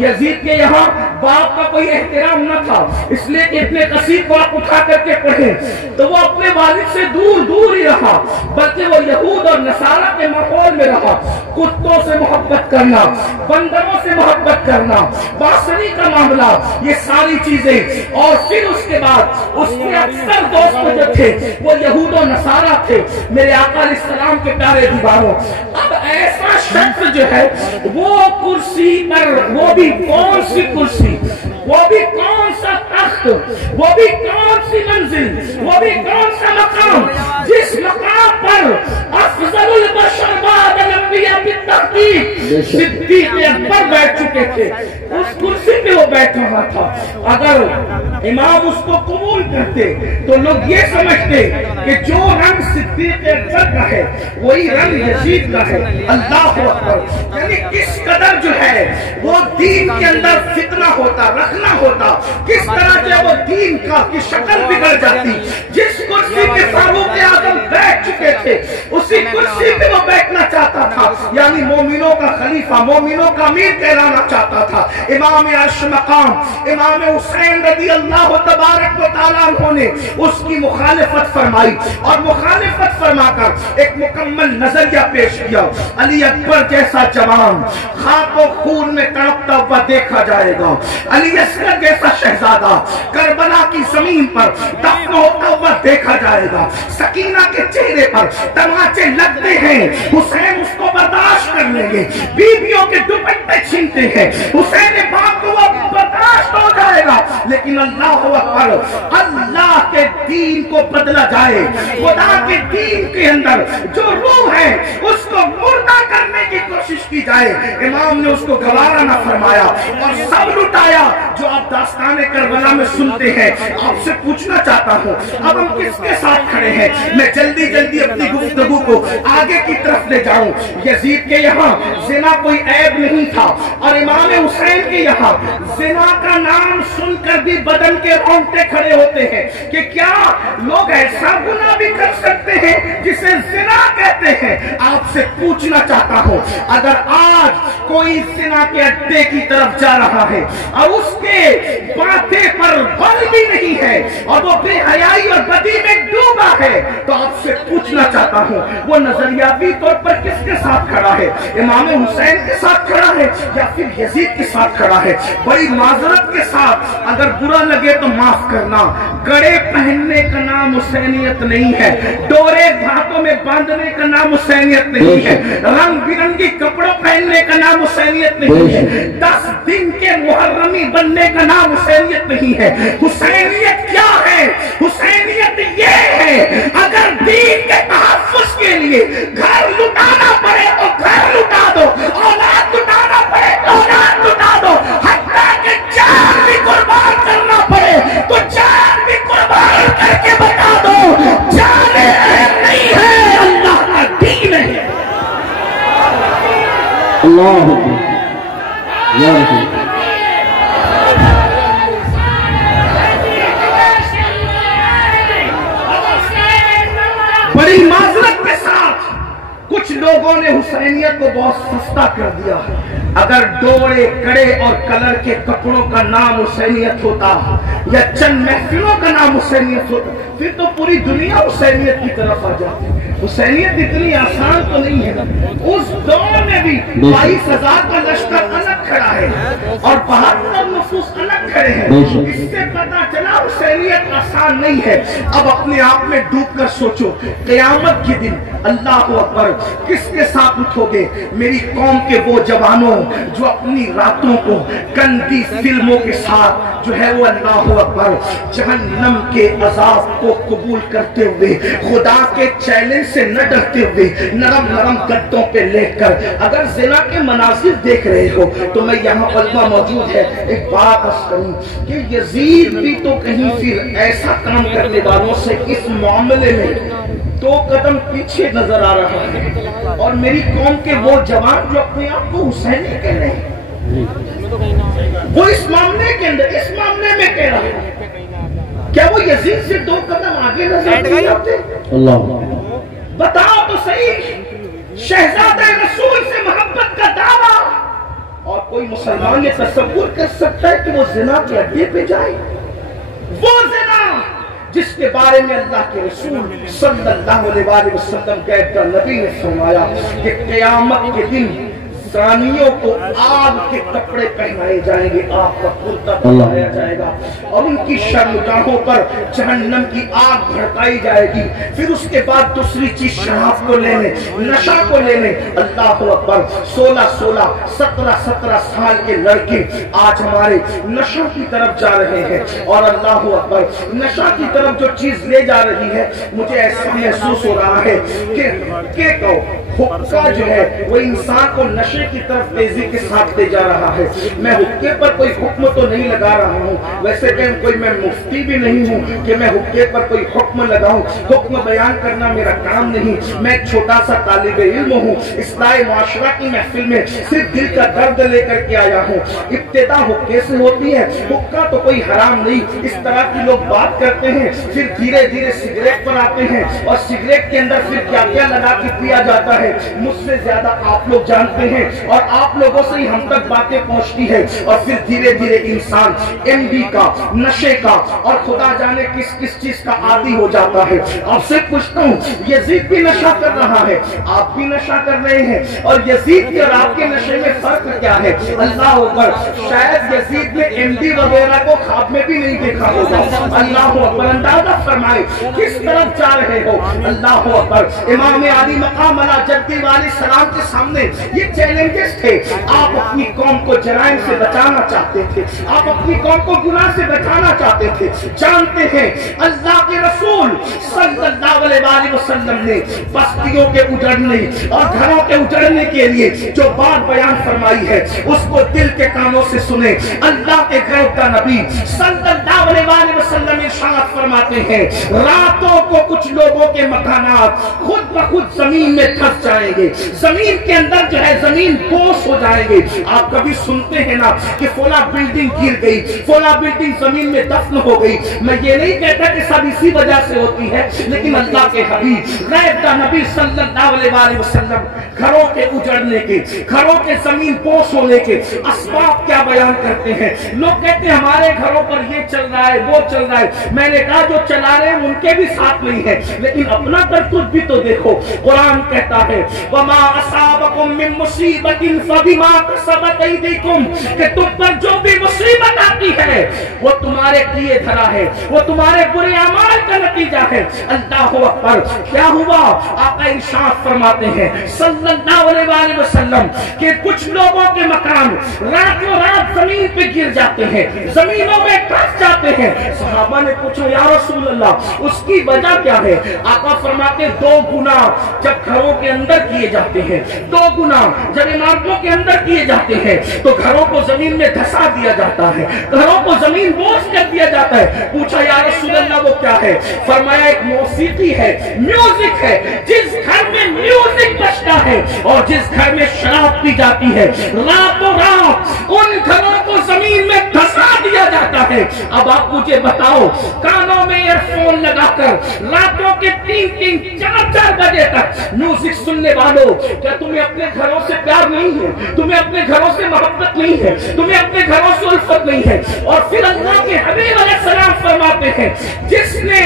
یزید کے یہاں باپ کا کوئی احترام نہ تھا، اس لیے کہ ابن کثیر کو آپ اٹھا کر کے پڑھیں تو وہ اپنے والد سے دور دور ہی رہا، بلکہ وہ یہود اور نصارہ کے ماحول میں رہا۔ کتوں سے محبت کرنا، بندروں سے محبت کرنا، باسری کا معاملہ، یہ ساری چیزیں، اور پھر اس کے بعد اس کے اکثر دوست جو تھے وہ یہود و نصارہ تھے۔ میرے آقا علیہ السلام کے پیارے دیواروں، اب ایسا شخص جو ہے وہ کرسی پر، وہ بھی کون سی کرسی، وہ بھی کون سا تخت، وہ بھی کون سی منزل، وہ بھی کون سا مقام، جس مقام پر افضل البشر بعد الانبیاء بالتحقیق صدیق اکبر بیٹھ چکے تھے، اس کرسی پہ وہ بیٹھ رہا تھا۔ اگر امام اس کو قبول کرتے تو لوگ یہ سمجھتے کہ جو رنگ صدیق اکبر کا ہے وہی رنگ یزید کا ہے۔ اللہ اکبر، یعنی کس قدر جو ہے وہ دین کے اندر فتنہ ہوتا، رکھنا ہوتا، کس طرح جو وہ دین کی شکل بگڑ جاتی۔ جس کرسی پہ فاروق اعظم بیٹھ چکے تھے اسی کرسی پہ وہ بیٹھنا چاہتا تھا، یعنی مومنوں کا خلیفہ، مومنوں کا امیر کہلانا چاہتا تھا۔ امام عرش مقام امام حسین رضی اللہ تبارک و تعالیٰ عنہ نے اس کی مخالفت فرمائی، اور مخالفت فرما کر ایک مکمل نظریہ پیش کیا۔ علی اکبر جیسا جوان خاک و خون میں تڑپتا ہوا دیکھا جائے گا، علی اصغر جیسا شہزادہ کربلا کی زمین پر دفن ہوتا ہوا دیکھا جائے گا۔ سکینہ کے چہرے پر تماچے لگتے ہیں، حسین اس کو برداشت کر لیں گے، بیویوں کے دوپٹے چھینتے ہیں، حسین باپ کو وہ برداشت ہو جائے گا، لیکن اللہ اکبر، اللہ کے دین کو بدلا جائے، خدا کے دین کے اندر جو روح ہے اس کو مردہ کرنے کی کوشش کی جائے، امام نے اس کو گوارا نہ فرمایا اور سب لٹایا۔ جو آپ داستان کربلا میں سنتے ہیں، آپ سے پوچھنا چاہتا ہوں اب ہم کس کے ساتھ کھڑے ہیں؟ میں جلدی جلدی اپنی گفتگو کو آگے کی طرف لے جاؤں۔ یزید کے یہاں زنا کوئی عیب نہیں تھا، اور امام حسین کے یہاں زنا کا نام سن کر بھی بدن کے رونگٹے کھڑے ہوتے ہیں کہ کیا لوگ ایسا گناہ بھی کر سکتے ہیں جسے زنا کہتے ہیں۔ آپ سے پوچھنا چاہتا ہوں اگر آج کوئی زنا کے اڈے کی طرف جا رہا ہے اور اس کے ماتھے پر بل بھی نہیں ہے اور وہ بے حیائی اور بدی میں ڈوبا ہے، تو آپ سے پوچھنا چاہتا ہوں وہ نظریاتی طور پر کس کے ساتھ کھڑا ہے؟ امام حسین کے ساتھ کھڑا ہے یا پھر یزید کے ساتھ کھڑا ہے؟ بڑی معذرت کے ساتھ اگر برا لگے تو معاف کرنا، کڑے پہننے کا نام حسینیت نہیں ہے، ڈورے ہاتھوں میں باندھنے کا نام حسینیت نہیں ہے، رنگ برنگی کپڑوں پہننے کا نام حسینیت نہیں ہے، 10 دن کے محرمی بننے کا نام حسینیت نہیں ہے۔ حسینیت کیا ہے؟ حسینیت یہ ہے اگر دین کے تحفظ کے لیے گھر لٹانا پڑے تو گھر لٹا دو، اولاد لٹانا پڑے تو اولاد لٹا دو، حتیٰ کہ جان بھی قربان کرنا پڑے تو جان بھی قربان کر کے بتا دو، جان نہیں ہے، اللہ کا دین ہے۔ اللہ اللہ بڑی معذرت کے ساتھ کچھ لوگوں نے حسینیت کو بہت سستا کر دیا۔ اگر ڈورے کڑے اور کلر کے کپڑوں کا نام حسینیت ہوتا یا چند محفلوں کا نام حسینیت ہوتا پھر تو پوری دنیا حسینیت کی طرف آ جاتی۔ حسینیت اتنی آسان تو نہیں ہے۔ اس دور میں بھی 22,000 کا لشکر الگ کھڑا ہے اور 72 نفوس الگ کھڑے ہیں، اس سے پتا چلا حسینیت آسان نہیں ہے۔ اب اپنے آپ میں ڈوب کر سوچو قیامت کے دن اللہ اکبر کس کے ساتھ اٹھو گے؟ میری قوم کے وہ جوانوں جو اپنی راتوں کو گندی فلموں کے ساتھ جو ہے وہ اللہ اکبر جہنم کے عذاب کو قبول کرتے ہوئے، خدا کے چیلنج سے نہ ڈرتے ہوئے، نرم نرم گدوں پہ لیٹ کر اگر زنا کے مناظر دیکھ رہے ہو تو میں یہاں علماء موجود ہے ایک بات عرض کروں کہ یزید بھی تو کہیں پھر ایسا کام کرنے والوں سے اس معاملے میں 2 قدم پیچھے نظر آ رہا ہے، اور میری قوم کے وہ جوان جو اپنے آپ کو حسینی کہہ رہے ہیں وہ اس معاملے کے اندر اس معاملے میں کہہ رہا ہے کیا وہ یزید سے 2 قدم آگے نظر نہیں آتے؟ اللہ بتاؤ تو صحیح، شہزادہ رسول سے محبت کا دعویٰ اور کوئی مسلمان یہ تصور کر سکتا ہے کہ وہ زنا کے اڈے پہ جائے؟ وہ زنا جس کے بارے میں اللہ کے رسول صلی اللہ علیہ وسلم کہتا نبی نے فرمایا کہ قیامت کے دن زانیوں کو آگ کے کپڑے پہنائے جائیں گے، آگ کا کرتا پہنایا جائے گا، اور ان کی شرمگاہوں پر جہنم کی آگ بھڑکائی جائے گی۔ پھر اس کے بعد دوسری چیز شراب کو لینے، نشہ کو لینے۔ اللہ اکبر، 16 سال کے لڑکے آج ہمارے نشہ کی طرف جا رہے ہیں، اور اللہ اکبر نشہ کی طرف جو چیز لے جا رہی ہے، مجھے ایسا محسوس ہو رہا ہے کہ حقہ جو ہے وہ انسان کو نشے کی طرف تیزی کے ساتھ لے جا رہا ہے۔ میں حقے پر کوئی حکم تو نہیں لگا رہا ہوں، ویسے کہ میں مفتی بھی نہیں ہوں کہ میں حقے پر کوئی حکم لگاؤں، حکم بیان کرنا میرا کام نہیں۔ میں ایک چھوٹا سا طالب علم ہوں، اصلاح معاشرہ کی محفل میں صرف دل کا درد لے کر کے آیا ہوں۔ ابتدا حقے سے ہوتی ہے، حقہ تو کوئی حرام نہیں، اس طرح کی لوگ بات کرتے ہیں، پھر دھیرے دھیرے سگریٹ پر آتے ہیں، اور سگریٹ کے اندر پھر کیا کیا لگا کے پیا جاتا ہے مجھ سے زیادہ آپ لوگ جانتے ہیں، اور آپ لوگوں سے ہی ہم تک باتیں پہنچتی ہے، اور پھر دھیرے دھیرے انسان ایم ڈی کا، نشے کا، اور خدا جانے کس کس چیز کا عادی ہو جاتا ہے۔ آپ سے پوچھتا ہوں، یزید بھی نشہ کر رہا ہے، آپ بھی نشہ کر رہے ہیں، اور یزید کے اور آپ کے نشے میں فرق کیا ہے؟ اللہ اکبر، شاید یزید نے ایم ڈی وغیرہ کو خواب میں بھی نہیں دیکھا ہوگا۔ اللہ اکبر، اندازہ فرمائے کس طرف جا رہے ہو۔ اللہ اکبر، امام علی مقام علی جدی والی سلام کے سامنے یہ چیلنجز تھے۔ آپ اپنی قوم کو جرائم سے بچانا چاہتے تھے، آپ اپنی قوم کو گناہ سے بچانا چاہتے تھے۔ جانتے ہیں اللہ کے رسول صلی اللہ علیہ وسلم نے بستیوں کے اجڑنے اور گھروں کے اجڑنے کے لیے جو بات بیان فرمائی ہے، اس کو دل کے کانوں سے سنیں۔ اللہ کے غیب کا نبی صلی اللہ علیہ وسلم ارشاد فرماتے ہیں، راتوں کو کچھ لوگوں کے مکانات خود بخود زمین میں دھس جائیں گے، زمین کے اندر جو ہے زمین بوس ہو جائیں گے۔ آپ کبھی سنتے ہیں نا کہ فلاں بلڈنگ گر گئی، فلاں بلڈنگ زمین میں دفن ہو گئی۔ میں یہ نہیں کہتا کہ سب اسی وجہ سے ہوتی ہے، لیکن اللہ کے حبیب غیب کا نبی صلی اللہ علیہ وسلم گھروں کے اجڑنے کے، گھروں کے زمین بوس ہونے کے اسباب کیا بیان کرتے ہیں۔ لوگ کہتے ہیں ہمارے گھروں پر یہ چل رہا ہے، وہ چل رہا ہے۔ میں نے کہا جو چلا رہے ہیں ان کے بھی ساتھ نہیں ہے، لیکن اپنا کرتوت بھی تو دیکھو۔ قرآن کہتا ہے وَمَا أَصَابَكُم مِّن مُّصِيبَةٍ فَبِمَا كَسَبَتْ أَيْدِيكُمْ، کہ تم پر جو بھی مصیبت آتی ہے وہ تمہارے کیے دھرا ہے، وہ تمہارے برے اعمال کا نتیجہ ہے۔ اللہ اکبر، کیا ہوا؟ آقا ارشاد فرماتے ہیں صلی اللہ علیہ وسلم کہ کچھ لوگوں کے مکان راتوں رات زمین پہ گر جاتے ہیں، زمینوں میں دھس جاتے ہیں۔ صحابہ نے پوچھا یا رسول اللہ اس کی وجہ کیا ہے؟ آقا فرماتے دو گناہ جب گھروں کے اندر کیے جاتے ہیں، دو گناہ جب عمارتوں کے اندر کیے جاتے ہیں تو گھروں کو زمین میں دھسا دیا جاتا ہے، گھروں کو زمین بوس کر دیا جاتا ہے۔ پوچھا یا رسول اللہ وہ کیا ہے؟ فرمایا ایک موسیقی ہے، میوزک ہے۔ جس گھر میں میوزک بجتا ہے اور جس گھر میں شراب پی جاتی ہے، راتوں رات ان گھروں کو زمین میں دھسا دیا جاتا ہے۔ اب آپ مجھے بتاؤ، کانوں میں ایئر فون لگا کر راتوں کے 3-3 4-4 بجے تک میوزک سننے والوں، کیا تمہیں اپنے گھروں سے پیار نہیں ہے؟ تمہیں اپنے گھروں سے محبت نہیں ہے؟ تمہیں اپنے گھروں سے الفت نہیں ہے؟ اور پھر اللہ کے حبیب علیہ السلام فرماتے ہیں جس نے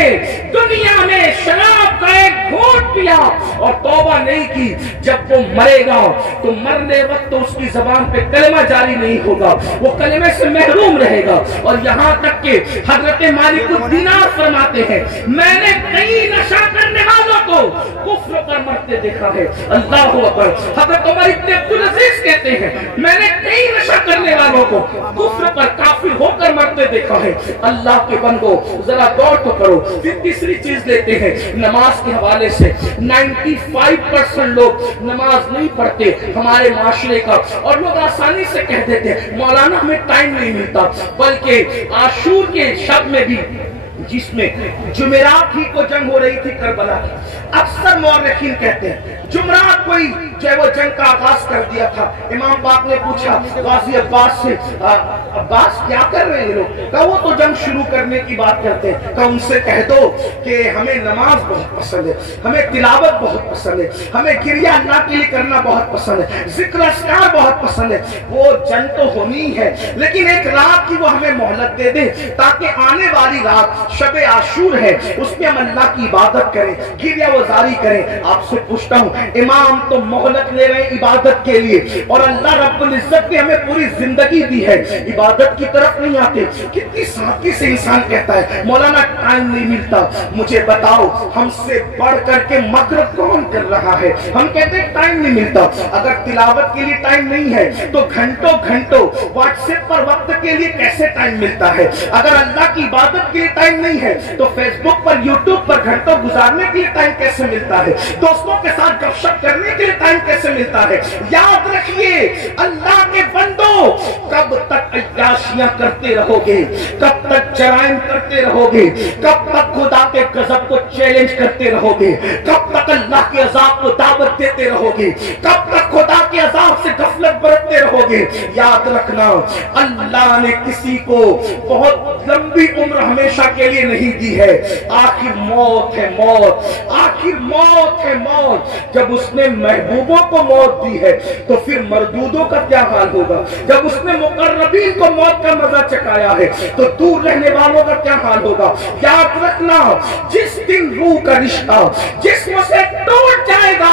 دنیا میں شراب کا ایک گھونٹ پیا اور توبہ نہیں کی، جب وہ مرے گا تو مرنے وقت تو اس کی زبان پہ کلمہ جاری نہیں ہوگا، وہ کلمے سے محروم رہے گا۔ اور یہاں تک کہ حضرت مالک الدینار فرماتے ہیں میں نے کئی نشہ کرنے والوں کو کفر پر مرتے دیکھا ہے۔ اللہ اکبر، حضرت عمر ابن عبدالعزیز کہتے ہیں میں نے کئی نشہ کرنے والوں کو کفر پر کافر ہو کر مرتے دیکھا ہے۔ اللہ کے بندو ذرا غور تو کرو۔ پھر تیسری چیز لیتے ہیں نماز کے حوالے سے، 95% لوگ نماز نہیں پڑھتے ہمارے معاشرے کا، اور لوگ آسانی سے کہہ دیتے مولانا ہمیں ٹائم نہیں ملتا، بلکہ عاشور کے شب میں بھی جس میں جمعرات ہی کو جنگ ہو رہی تھی کربلا کی، اکثر مورخین کہتے ہیں جمعرات کوئی جو ہے وہ جنگ کا آغاز کر دیا تھا. امام پاک نے پوچھا غازی عباس سے, عباس کیا کر رہے ہیں لوگ؟ کہا وہ تو جنگ شروع کرنے کی بات کرتے ہیں. کہا ان سے کہہ دو کہ ہمیں نماز بہت پسند ہے, ہمیں تلاوت بہت پسند ہے, ہمیں گریہ اللہ کے لیے کرنا بہت پسند ہے, ذکر اذکار بہت پسند ہے. وہ جنگ تو ہونی ہے لیکن ایک رات کی وہ ہمیں مہلت دے دیں تاکہ آنے والی رات شب عاشور ہے, اس میں ہم اللہ کی عبادت کریں, گریہ وزاری کریں. آپ سے پوچھتا ہوں, امام تو مہلت لے رہے ہیں عبادت کے لیے اور اللہ رب العزت نے ہمیں پوری زندگی دی ہے, عبادت کی طرف نہیں آتے. کتنی سادگی سے انسان کہتا ہے مولانا ٹائم نہیں ملتا. مجھے بتاؤ ہم سے بڑھ کر کے مکر کون کر رہا ہے؟ ہم کہتے ہیں ٹائم نہیں ملتا. اگر تلاوت کے لیے ٹائم نہیں ہے تو گھنٹوں گھنٹوں واٹس ایپ پر وقت کے لیے کیسے ٹائم ملتا ہے؟ اگر اللہ کی عبادت کے لیے ٹائم نہیں ہے تو فیس بک پر, یوٹیوب پر گھنٹوں گزارنے کے لیے ٹائم کیسے ملتا ہے؟ دوستوں کے ساتھ گپ شپ کرنے کے لیے ٹائم کیسے ملتا ہے؟ یاد رکھیے اللہ کے بندو, کب تک عیاشیاں کرتے رہو گے, کب تک جرائم کرتے رہو گے, کب تک خدا کے غضب کو چیلنج کرتے رہو گے, کب تک اللہ کے عذاب کو دعوت دیتے رہو گے, کب تک خدا کے عذاب سے غفلت برتتے رہو گے؟ یاد رکھنا اللہ نے کسی کو بہت لمبی عمر ہمیشہ کے لیے نہیں دی ہے. آخر موت ہے موت, آخر موت ہے موت. جب اس نے محبوبوں کو موت دی ہے تو پھر مردودوں کا کیا حال ہوگا؟ جب اس نے مقربین کو موت کا مزہ چکایا ہے تو دور رہنے والوں کا کیا حال ہوگا؟ یاد رکھنا جس دن روح کا رشتہ جسم سے ٹوٹ جائے گا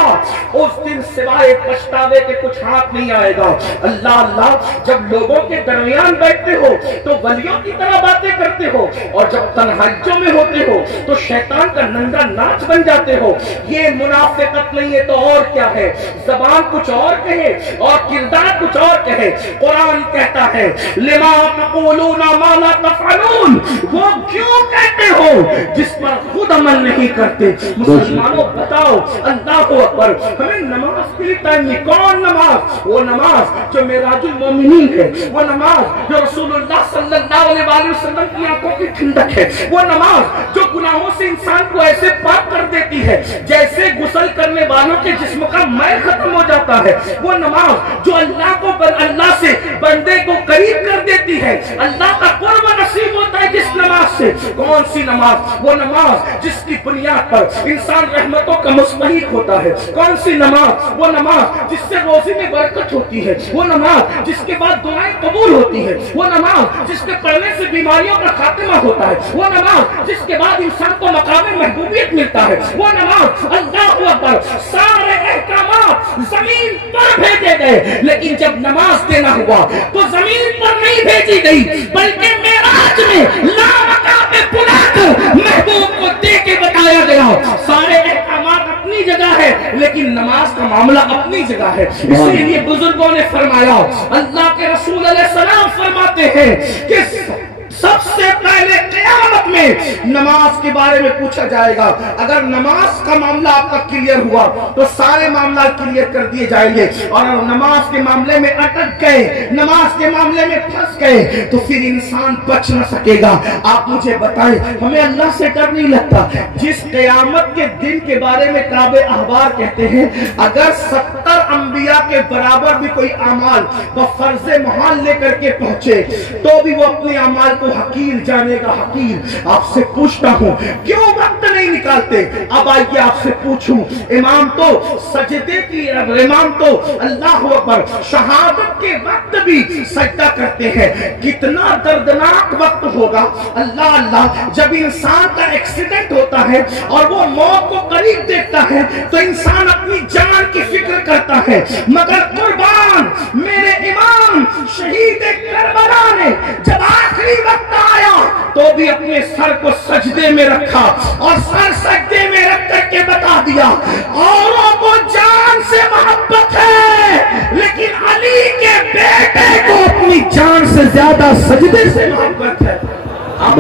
اس دن سوائے پچھتاوے کے کچھ ہاتھ نہیں آئے گا. اللہ اللہ, جب لوگوں کے درمیان بیٹھتے ہو تو ولیوں کی طرح باتیں کرتے ہو اور جب تنہائیوں میں ہوتے ہو تو شیطان کا ننگا ناچ بن جاتے ہو. یہ منافقت نہیں ہے تو اور کیا ہے؟ زبان کچھ اور کہے اور کردار کچھ اور کہے. قرآن کہتا ہے لما تقولون ما لا تفعلون, وہ کیوں کہتے ہو جس پر خود عمل نہیں کرتے. مسلمانوں بتاؤ, اللہ اکبر, ہمیں نماز کے لیے ٹائم نہیں. کون نماز؟ وہ نماز جو معراج المومنین ہے, وہ نماز جو رسول اللہ صلی اللہ علیہ وسلم کی آنکھوں کی ٹھنڈک ہے, وہ نماز جو گناہوں سے انسان کو ایسے پاک کر دیتی ہے جیسے غسل کرنے والوں کے جسم کا میل ختم ہو جاتا ہے, وہ نماز جو اللہ سے بندے کو قریب کر دیتی ہے, اللہ کا قرب نصیب ہوتا ہے جس نماز سے. کون سی نماز؟ وہ نماز جس کی بنیاد پر انسان رحمتوں کا مستحق ہوتا ہے. کون سی نماز؟ وہ نماز جس سے روزی میں برکت ہوتی ہے, وہ نماز جس کے بعد دعائیں قبول ہوتی ہے, وہ نماز جس کے پڑھنے سے بیماریوں کا خاتمہ ہوتا ہے, وہ نماز جس کے بعد انسان کو مقام محبوبیت ملتا ہے, وہ نماز. اللہ اکبر, سارے احکامات زمین پر بھیجے گئے لیکن جب نماز دینا ہوا تو زمین پر نہیں بھیجی گئی بلکہ معراج میں لا مقام پہ بلا کر محبوب کو دے کے بتایا گیا. سارے احکامات اپنی جگہ ہے لیکن نماز کا معاملہ اپنی جگہ ہے. اسی لیے بزرگوں نے فرمایا, اللہ کے رسول علیہ السلام فرماتے ہیں کہ سب سے پہلے قیامت میں نماز کے بارے میں پوچھا جائے گا. اگر نماز کا معاملہ آپ کا کلیئر ہوا تو سارے معاملات کلیئر کر دیے جائیں گے, اور اگر نماز کے معاملے میں اٹک گئے, نماز کے معاملے میں پھنس گئے تو پھر انسان بچ نہ سکے گا. آپ مجھے بتائیں, ہمیں اللہ سے ڈر نہیں لگتا؟ جس قیامت کے دن کے بارے میں کعب احبار کہتے ہیں اگر 70 انبیاء کے برابر بھی کوئی اعمال بفرض محال لے کر کے پہنچے تو بھی وہ اپنے اعمال کو حقیر جانے گا, حقیر. آپ سے پوچھتا ہوں کیوں وقت نہیں نکالتے؟ اب آئیے آپ سے پوچھوں, امام تو سجدے کی, امام تو اللہ اکبر شہادت کے وقت بھی سجدہ کرتے ہیں. کتنا دردناک وقت ہوگا اللہ اللہ جب انسان کا ایکسیڈنٹ ہوتا ہے اور وہ موت کو قریب دیکھتا ہے تو انسان اپنی جان کی فکر کرتا ہے. مگر قربان میرے امام شہید کربلا نے جب آخری وقت آیا تو بھی اپنے سر کو سجدے میں رکھا اور سر سجدے میں رکھ کر کے بتا دیا اوروں کو جان سے محبت ہے لیکن علی کے بیٹے کو اپنی جان سے زیادہ سجدے سے محبت ہے. آپ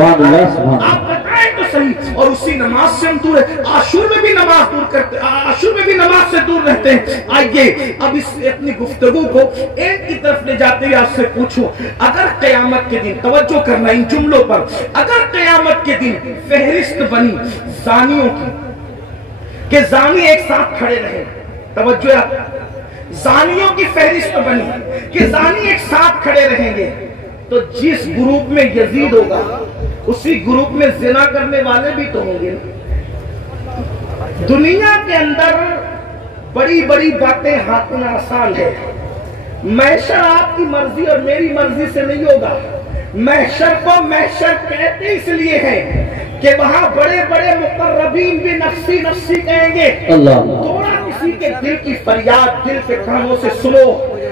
بتائیں تو صحیح. اور اسی نماز سے ہم دور ہے. عاشور میں بھی نماز دور کرتے, عاشور میں بھی نماز سے دور رہتے ہیں. آئیے اب اس اپنی گفتگو کو ایک کی طرف لے جاتے ہیں. آپ سے پوچھو اگر قیامت کے دن, توجہ کرنا ان جملوں پر, اگر قیامت کے دن فہرست بنی زانیوں کی کہ زانی ایک ساتھ کھڑے رہے, توجہ ہے، زانیوں کی فہرست بنی کہ زانی ایک ساتھ کھڑے رہیں گے، تو جس گروپ میں یزید ہوگا اسی گروپ میں زنا کرنے والے بھی تو ہوں گے۔ دنیا کے اندر بڑی بڑی باتیں ہاتھنا آسان ہے، محشر آپ کی مرضی اور میری مرضی سے نہیں ہوگا۔ محشر کو محشر کہتے اس لیے ہیں کہ وہاں بڑے بڑے مقربین بھی نفسی نفسی کہیں گے۔ تھوڑا کسی کے دل کی فریاد دل کے کانوں سے سنو،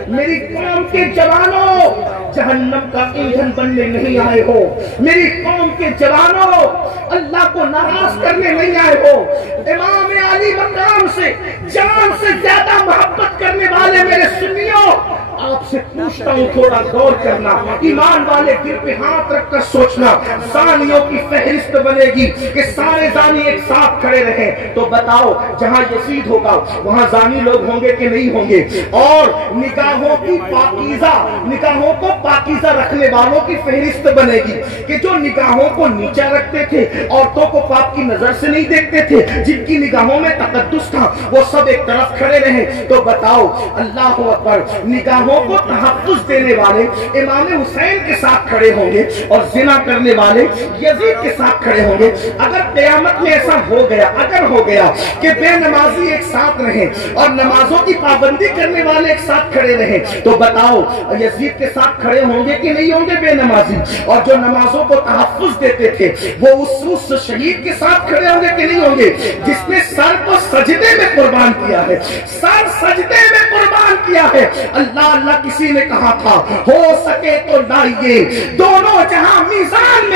میری قوم کے جوانوں جہنم کا ایندھن بننے نہیں آئے ہو، میری قوم کے جوانوں اللہ کو ناراض کرنے نہیں آئے ہو، امام علی مقام سے جان سے زیادہ محبت کرنے والے میرے سنیوں، آپ سے پوچھتا ہوں تھوڑا غور کرنا، ایمان والے دل پہ ہاتھ رکھ کر سوچنا، زانیوں کی فہرست بنے گی کہ سارے زانی ایک ساتھ کھڑے رہیں، تو بتاؤ جہاں یزید ہوگا وہاں زانی لوگ ہوں گے کہ نہیں ہوں گے؟ اور نگاہوں کی پاکیزہ، نگاہوں کو پاکیزہ رکھنے والوں کی فہرست بنے گی کہ جو نگاہوں کو نیچا رکھتے تھے، عورتوں کو پاپ کی نظر سے نہیں دیکھتے تھے، جن کی نگاہوں میں تقدس تھا وہ سب ایک طرف کھڑے رہیں۔ تو بتاؤ اللہ اکبر، نگاہوں کو تحفظ دینے والے امام حسین کے ساتھ کھڑے ہوں گے اور زنا کرنے والے یزید کے ساتھ کھڑے ہوں گے۔ اگر قیامت میں ایسا ہو گیا، اگر ہو گیا کہ بے نمازی ایک ساتھ رہیں اور نمازوں کی پابندی کرنے والے ایک ساتھ کھڑے رہیں، تو بتاؤ یزید کے ساتھ کھڑے ہوں گے کہ نہیں ہوں گے بے نمازی؟ اور جو نمازوں کو تحفظ دیتے تھے وہ اس شہید کے ساتھ کھڑے ہوں گے کہ نہیں ہوں گے جس نے سر کو سجدے میں قربان کیا ہے، سر سجدے میں قربان کیا ہے؟ اللہ اللہ کسی نے کہا تھا ہو سکے تو لائیے دونوں جہاں میزان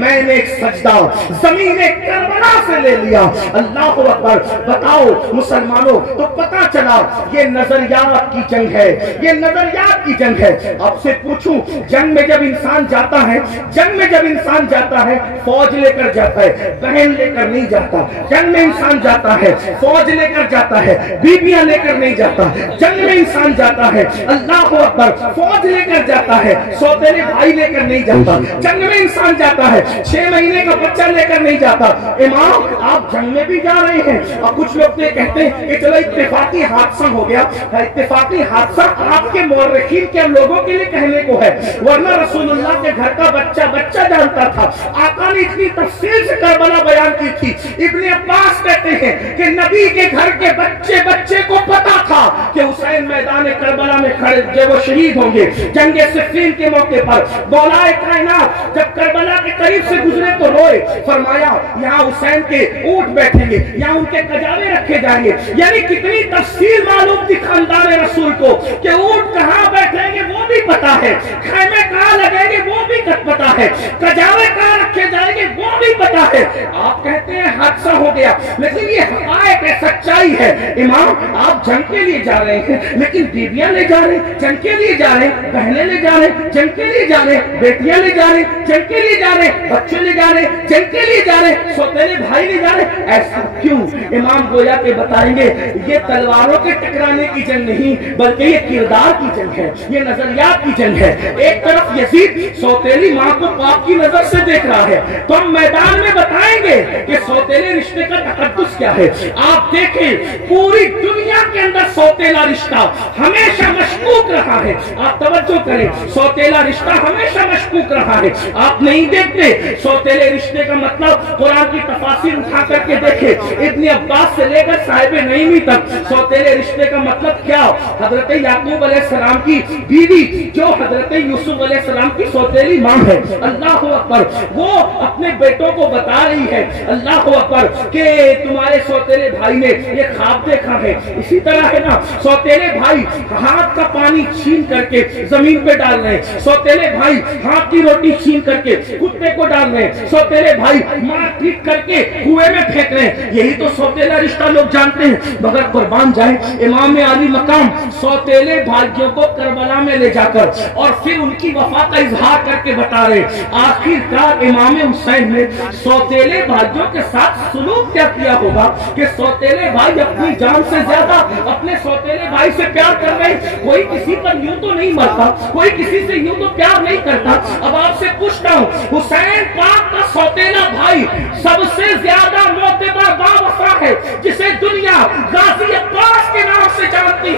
میں نے ایک سجدہ زمین کربلا سے لے لیا۔ اللہ اکبر، بتاؤ مسلمانوں، تو پتا چلا یہ نظریات کی جنگ ہے، یہ نظریات کی جنگ ہے۔ آپ سے پوچھوں، جنگ میں جب انسان جاتا ہے، جنگ میں جب انسان جاتا ہے فوج لے کر جاتا ہے، بہن لے کر نہیں جاتا۔ جنگ میں انسان جاتا ہے فوج لے کر جاتا ہے، بیویاں لے کر نہیں جاتا۔ جنگ میں انسان جاتا ہے اللہ اکبر فوج لے کر جاتا ہے، سوتیلے بھائی لے کر نہیں جاتا۔ جنگ میں انسان جاتا ہے 6 مہینے کا بچہ لے کر نہیں جاتا۔ امام آپ جنگ میں بھی جا رہے ہیں، اور کچھ لوگ یہ کہتے ہیں کہ چلو اتفاقی حادثہ ہو گیا۔ اتفاقی حادثہ آپ کے مورخین کے لوگوں کے لیے کہنے کو ہے، ورنہ رسول اللہ کے گھر کا بچہ بچہ جانتا تھا۔ آقا نے اتنی تفصیل سے کربلا بیان کی تھی۔ ابن عباس کہتے ہیں کہ نبی کے گھر کے بچے بچے کو پتا تھا کہ حسین میدان کربلا میں کھڑے جب وہ شہید ہوں گے۔ جنگ صفین کے موقع پر مولا کائنات جب کربلا کے قریب سے گزرے تو روئے، فرمایا یہاں حسین کے اونٹ بیٹھیں گے، یہاں ان کے کجاوے رکھے جائیں گے۔ یعنی کتنی تفصیل معلوم تھی خاندان رسول کو کہ اونٹ کہاں بیٹھیں گے وہ بھی پتا ہے، خیمے کہاں لگیں گے وہ بھی پتا ہے، کجاوے کہاں رکھے جائیں گے وہ بھی پتا ہے۔ آپ کہتے ہیں حادثہ ہو گیا، لیکن یہ حقائق ہے، سچائی ہے۔ امام آپ جنگ کے لیے جا رہے ہیں لیکن بیویاں لے جا رہے ہیں، جنگ کے لیے جا رہے ہیں، بہنیں لے جا رہے ہیں، جنگ کے لیے جا رہے ہیں، بیٹیاں لے جا رہے ہیں، جنگ کے لیے جا رہے ہیں، بچے لے جا رہے ہیں، جنگ کے لیے جا رہے ہیں، سوتیلے بھائی لے جا رہے ہیں۔ ایسا کیوں؟ امام گویا کے بتائیں گے یہ تلواروں کے ٹکرانے کی جنگ نہیں بلکہ یہ کردار کی جنگ ہے، یہ نظریات کی جنگ ہے۔ ایک طرف یزید سوتیلی ماں کو پاپ کی نظر سے دیکھ رہا ہے، تو ہم میدان میں بتائیں گے کہ سوتیلے رشتے کا تقدس کیا ہے۔ آپ دیکھیں پوری دنیا کے اندر سوتیلا رشتہ ہمیشہ مشکوک رہا ہے۔ آپ توجہ کریں، سوتیلا رشتہ ہمیشہ مشکوک رہا ہے۔ آپ نہیں دیکھتے سوتیلے رشتے کا مطلب قرآن کی تفاسیر اٹھا کر کے دیکھیں، ابن عباس سے لے کر صاحب نعیمی تک سوتیلے رشتے کا مطلب کیا؟ حضرت یعقوب علیہ السلام کی بیوی جو حضرت یوسف علیہ السلام کی سوتیلی ماں ہے، اللہ اکبر، وہ اپنے بیٹوں کو بتا رہی ہے اللہ اکبر کہ تمہارے سوتیلے بھائی نے یہ خواب دیکھا ہے۔ اسی طرح ہے نا، سوتیلے بھائی ہاتھ کا پانی چھین کر کے زمین پہ ڈال رہے ہیں، سوتیلے بھائی ہاتھ کی روٹی چھین کر کے کتے کو ڈال رہے ہیں، سوتیلے بھائی مار پیٹ کر کے کنویں میں پھینک رہے ہیں۔ یہی تو سوتیلا رشتہ لوگ جانتے ہیں، مگر قربان جائیں امام علی مقام سوتیلے بھائیوں کو کربلا میں لے جا کر اور پھر ان کی وفا کا اظہار کر کے بتا رہے آخر کار امام حسین نے سوتیلے بھائیوں کے ساتھ سلوک کیا کیا ہوگا کہ سوتیلے بھائی اپنی جان سے زیادہ اپنے سوتیلے بھائی سے پیار کر رہے ہیں۔ کوئی کسی پر یوں تو نہیں مرتا، کوئی کسی سے یوں تو پیار نہیں کرتا۔ اب آپ سے پوچھتا ہوں، حسین پاک کا سوتیلا بھائی سب سے زیادہ معتبر باوفا ہے جسے دنیا غازی عباس کے نام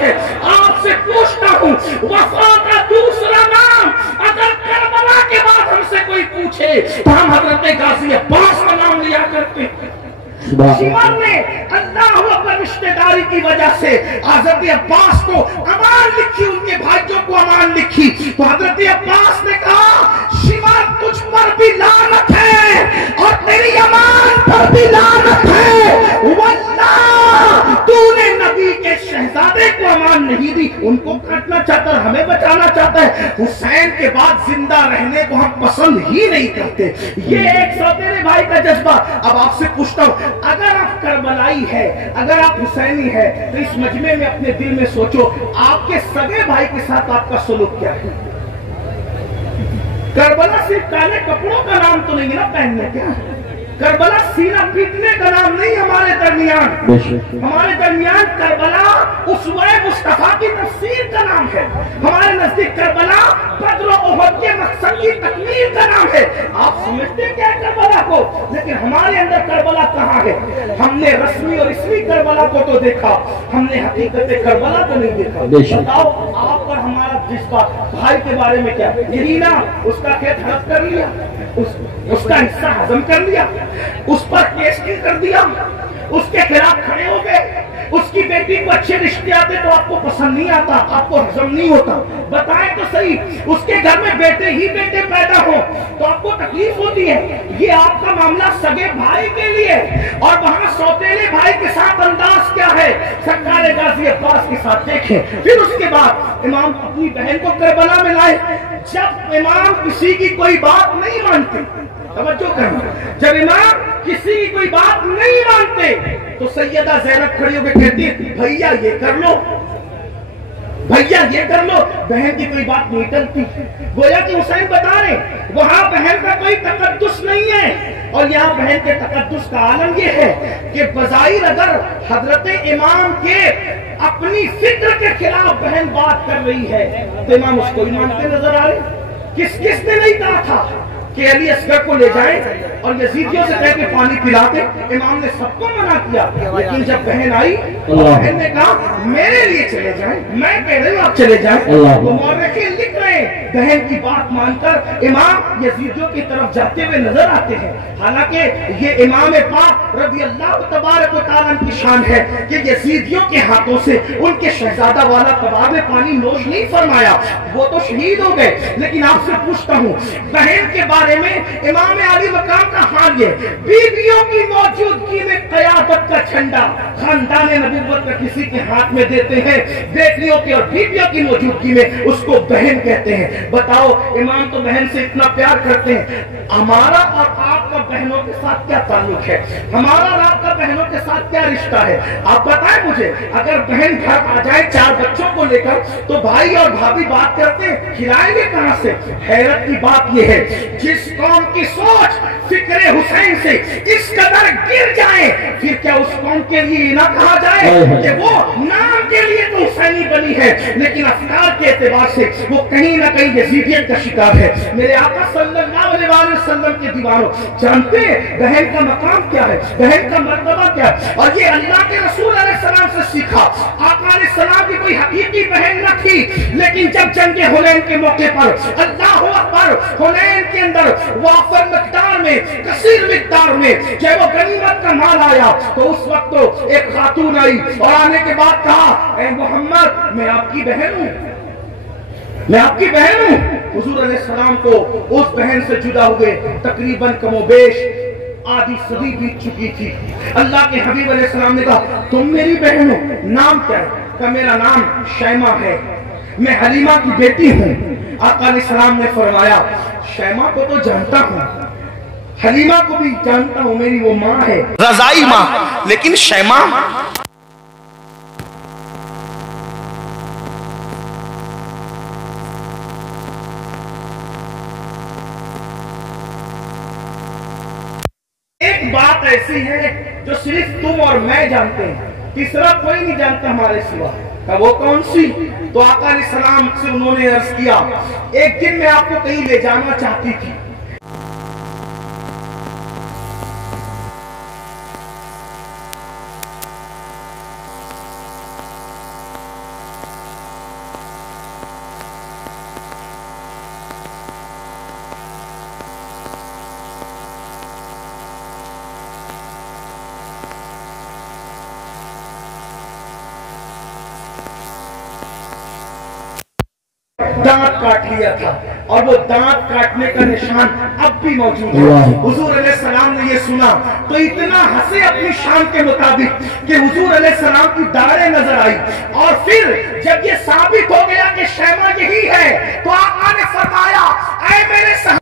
है। आपसे पूछता हूँ, वफा का दूसरा नाम अगर करबला के बाद हमसे कोई पूछे तो हम हजरत गाजी अब्बास का नाम लिया करते। शिमर ने अल्लाह अकबर रिश्तेदारी की वजह से हजरत अब्बास को अमान लिखी, उनके भाइयों को अमान लिखी। तो हजरत अब्बास ने कहा, शिमर तुझ पर भी लानत है और तेरी अमान पर भी लानत है। वल्लाह तूने नबी के शहजादे को अमान नहीं दी, उनको काटना चाहता है, हमें बचाना चाहता है। हुसैन के बाद जिंदा रहने को हम पसंद ही नहीं करते। ये एक सौतेले भाई का जज्बा। अब आपसे पूछता हूँ, अगर आप करबलाई है, अगर आप हुसैनी है, तो इस मजमे में अपने दिल में सोचो, आपके सगे भाई के साथ आपका सलूक क्या है? करबला सिर्फ काले कपड़ों का नाम तो नहीं ना पहनने, क्या करबला सीना पीटने का नाम नहीं। हमारे दरमियान करबला उसवे मुस्तफा की तफसीर का नाम है। हमारे नजदीक करबला बद्र और उहद के मकसद की तकमील का नाम है। आप समझते क्या है करबला को, लेकिन हमारे अंदर करबला कहाँ है? हमने रस्मी और इसमी करबला को तो देखा, हमने हकीकत करबला को नहीं देखा। बताओ आप और हमारा जिसका भाई के बारे में क्या, यही ना उसका खेत हड़प कर लिया, उसका हिस्सा हजम कर लिया, उस पर केस कर दिया, उसके खिलाफ खड़े हो गए, उसकी बेटी को अच्छे रिश्ते आते तो आपको पसंद नहीं आता, आपको हजम नहीं होता। बताएं तो सही, उसके घर में बेटे ही बेटे पैदा हो तो आपको तकलीफ होती है। ये आपका मामला सगे भाई के लिए, और वहां सौतेले भाई के साथ अंदाज क्या है? सरकार गाजी अब्बास के साथ देखें। फिर उसके बाद इमाम अपनी बहन को करबला में लाए। जब इमाम किसी की कोई बात नहीं मानते, तवज्जो करना, जब इमाम किसी की कोई बात नहीं मानते तो सैयदा ज़ैनब खड़ी होकर कहती है, भैया ये कर लो, भैया ये कर लो। बहन की कोई बात नहीं करती। गोया कि हुसैन बता रहे वहां बहन का कोई तकद्दुस नहीं है, और यहाँ बहन के तकद्दुस का आलम ये है कि बज़ाहिर अगर हजरत इमाम के अपनी फिक्र के खिलाफ बहन बात कर रही है तो इमाम उसको ही मानते नजर आ रहे। किसने नहीं कहा था कि अली असगर को ले जाए और यजीदियों से कह के पानी पिलाते? इमाम ने सबको मना किया, लेकिन जब बहन आई तो बहन ने कहा मेरे लिए चले जाएं, मैं कह रही हूँ आप चले जाएं। तो मौरखीन लिख रहे हैं बहन की बात मानकर इमाम यजीदियों की तरफ जाते हुए नजर आते हैं। हालांकि ये इमाम पाक रज़ी अल्लाह तबारक व तआला की शान है कि यजीदियों के हाथों से उनके शहजादा वाला कबाब पानी नोश नहीं फरमाया, वो तो शहीद हो गए। लेकिन आपसे पूछता हूँ, बहन के बारे में इमाम अली मकाम का हाल ये, बीवियों की मौजूदगी में क़यादत का झंडा खानदान नबूवत का किसी के हाथ में देते हैं, बेटियों की और बीवियों की मौजूदगी में उसको बहन कहते हैं। बताओ इमाम तो बहन से इतना प्यार करते हैं, हमारा और आपका बहनों के साथ क्या ताल्लुक है? हमारा और आपका बहनों के साथ क्या रिश्ता है? आप बताएं मुझे। अगर बहन घर आ जाए 4 बच्चों को लेकर तो भाई और भाभी बात करते हैं, खिलाएंगे कहां से? हैरत की बात यह है, जिस कौम की सोच फिक्रे हुसैन से इस कदर गिर जाए, फिर क्या उस कौम के लिए ना कहा जाए कि वो नाम के लिए तो हुसैनी बनी है, लेकिन अफकार के एतबार से वो कहीं ना कहीं यजीदियत का शिकार है। मेरे आका सल्लल्लाहु अलैहि वसल्लम के दीवारों, जानते हैं बहन का मकाम क्या है, बहन का मर्तबा क्या है? और ये अल्लाह के रसूल अलैहिस्सलाम से सीखा। आका अलैहिस्सलाम की कोई हकीकी बहन न थी, लेकिन जब जंगे हुनैन के मौके पर अल्लाहु अकबर, हुनैन के अंदर वाफर मिकदार में, कसीर मिकदार में जब वो गनीमत का माल आया तो उस वक्त तो एक खातून आई और आने के बाद कहा, ए मोहम्मद मैं आपकी बहन हूँ, मैं आपकी बहन हूँ। हुजूर अलैहिस्सलाम को उस बहन से जुदा हुए तकरीबन कमोबेश आधी सदी बीत चुकी थी। अल्लाह के हबीब अलैहिस्सलाम ने कहा तुम मेरी बहन हो, नाम क्या है? कहा मेरा नाम शैमा है, मैं हलीमा की बेटी हूँ। आका अलैहिस्सलाम ने फरमाया शैमा को तो जानता हूँ, हलीमा को भी जानता हूँ, मेरी वो माँ है, रज़ाई माँ, लेकिन शैमा बात ऐसी है जो सिर्फ तुम और मैं जानते हैं, तीसरा कोई नहीं जानता हमारे सिवा। का वो कौन सी? तो आका अलैहिस्सलाम से उन्होंने अर्ज किया, एक दिन मैं आपको कहीं ले जाना चाहती थी, دیا تھا اور وہ دانت کاٹنے کا نشان اب بھی موجود ہے. حضور علیہ السلام نے یہ سنا تو اتنا ہنسے اپنی شان کے مطابق کہ حضور علیہ السلام کی داڑھیں نظر آئی. اور پھر جب یہ ثابت ہو گیا کہ شیما یہی ہے تو آقا نے فرمایا اے میرے صحابہ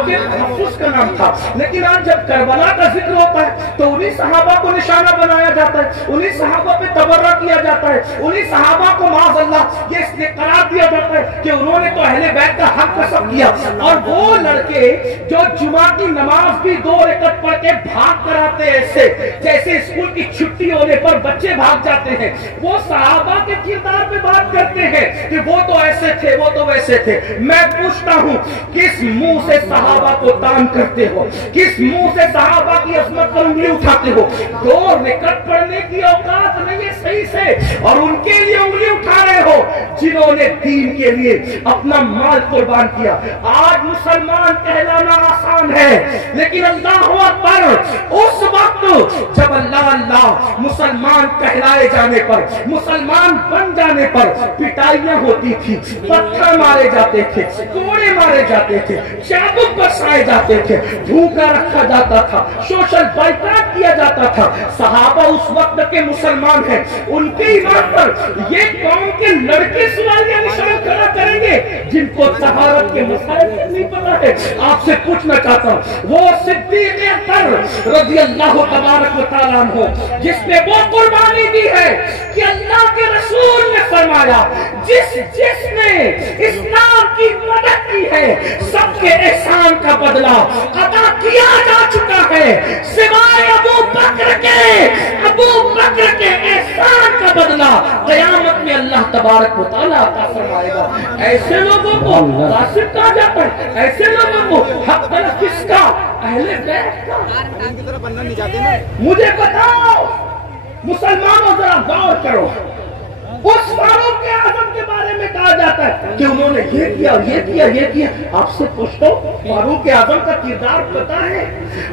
जो कि तहफ्फुज़ का नाम था। लेकिन आज जब करबला का जिक्र होता है तो उन्हीं सहाबा को निशाना बनाया जाता है, उन्हीं सहाबा पे तबर्रा किया जाता है, उन्हीं सहाबा को माज़अल्लाह ये इसलिए करार दिया जाता है कि उन्होंने तो अहले बैत का हक कसब किया। और वो लड़के जो जुमा की नमाज भी 2 रकअत पढ़ के भाग कर आते ऐसे जैसे स्कूल की छुट्टी होने पर बच्चे भाग जाते हैं, वो सहाबा के किरदार पे बात करते हैं कि वो तो ऐसे थे, वो तो वैसे थे। मैं पूछता हूँ, किस मुंह से सहाबा को तान करते हो, किस मुंह से सहाबा की अजमत पर उंगली उठाते हो? 2 रकअत पढ़ने की औकात नहीं है सही से, और उनके लिए उंगली उठा रहे हो जिन्होंने दीन के लिए अपना माल कुर्बान किया। आज मुसलमान कहलाना आसान है, लेकिन अल्लाह अकबर उस वक्त जब अल्लाह अल्लाह मुसलमान कहलाए जाने पर, मुसलमान बन जाने पर पिटाइयां होती थी, पत्थर मारे जाते थे, कोड़े मारे जाते थे, चाबुक बरसाए जाते थे, भूखा रखा जाता था, सोशल बाइकाट किया जाता था। सहाबा उस वक्त के मुसलमान हैं, उनके ईमान पर ये कौम के लड़के सवालिया निशान खड़ा करेंगे जिनको तहारत के मसाइल नहीं पता है। आपसे पूछना चाहता हूँ, वो सिद्दीक़ अकबर रज़ियल्लाहु तबारक व तआला अन्हु जिसने वो कुर्बानी दी है कि अल्लाह के रसूल ने फरमाया, जिसने इस्लाम की मदद की है सबके एहसान का बदला अदा किया जा चुका है, सिवाय अबू बकर के एहसान का बदला क़यामत में अल्लाह तबारक व तआला अता फरमाएगा। ऐसे लोगों को कासिब कहा जाता है, ऐसे लोगों को हक तलफ किसका? अहले बैत का। मुझे बताओ मुसलमानों, जरा गौर करो, उस फारूक आजम के बारे में कहा जाता है कि उन्होंने ये किया, ये किया, ये किया। आपसे पूछता हूं, फारूक आजम का किरदार पता है?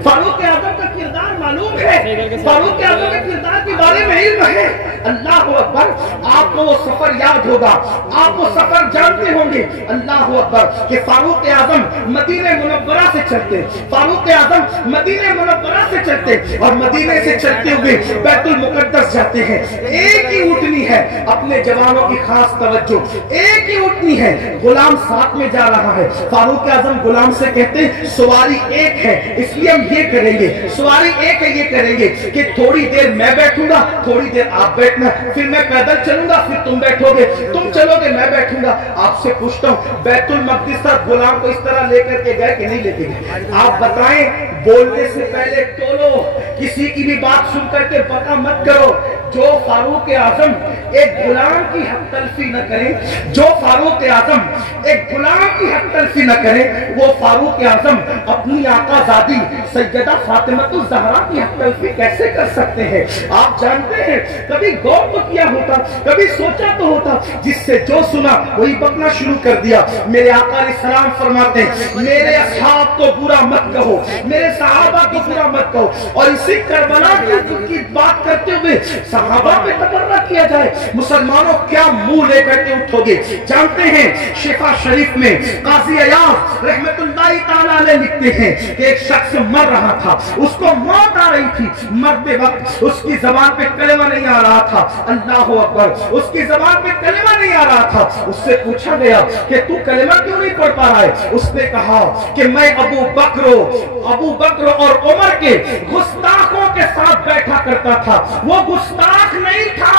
फारूक आजम का किरदार मालूम है? फारूक आजम के किरदार के बारे में इल्म है? अल्लाह अकबर, आपको वो सफर याद होगा, आप वो सफर जानते होंगे। अल्लाह अकबर कि फारूक आजम मदीने मुनव्वरा से चलते, फारूक आजम मदीने मुनव्वरा से चलते और मदीने से चलते हुए बैतुल मुकद्दस जाते हैं। एक ही ऊँटनी है, अपने जवानों की खास तवज्जो, एक ही ऊँटनी है, गुलाम साथ में जा रहा है। फारूक आजम गुलाम से कहते हैं, सवारी एक है इसलिए हम ये करेंगे, सवारी एक है ये करेंगे कि थोड़ी देर मैं बैठूंगा, थोड़ी देर आप बैठना, फिर मैं पैदल चलूंगा, फिर तुम बैठोगे, तुम चलोगे, मैं बैठूंगा। आपसे पूछता हूँ, बैतुल मक़दिस तक गुलाम को इस तरह लेकर के गए कि नहीं लेके गए? आप बताएं। बोलने से पहले टोलो, किसी की भी बात सुन करके पता मत करो। जो फारूक आजम एक गुलाम की हक तलफी न करे, जो फारूक आजम एक गुलाम की हक तलफी न करे, वो फारूक आजम अपनी आकाज़ादी सैयदा फातिमतुज़ ज़हरा की हक तलफी कैसे कर सकते हैं? आप जानते हैं, कभी गौर तो किया होता, कभी सोचा तो होता, जिससे जो सुना वही बकना शुरू कर दिया। मेरे आका अलैहिस्सलाम फरमाते हैं, मेरे असहाब को बुरा मत कहो, मेरे सहाबा को बुरा मत कहो। और इसी करबला की बात करते हुए सहाबा पे तबर्रा किया जाए, मुसलमानों क्या मुंह लेकर के उठोगे? जानते हैं, शिफा शरीफ में काजी अयाज रहमतुल्लाहि तआला अलैह लिखते हैं कि एक शख्स मर रहा था, उसको मौत आ रही थी, मरते वक्त उसकी जबान पे कलमा नहीं आ रहा था। अल्लाह अकबर, उसकी जबान पे कलमा नहीं आ रहा था। उससे पूछा गया कि तू कलमा क्यों नहीं पढ़ पा रहा है? उसने कहा कि मैं अबू बकर और उमर के गुस्ताखों के साथ बैठा करता था। वो गुस्ताख नहीं था,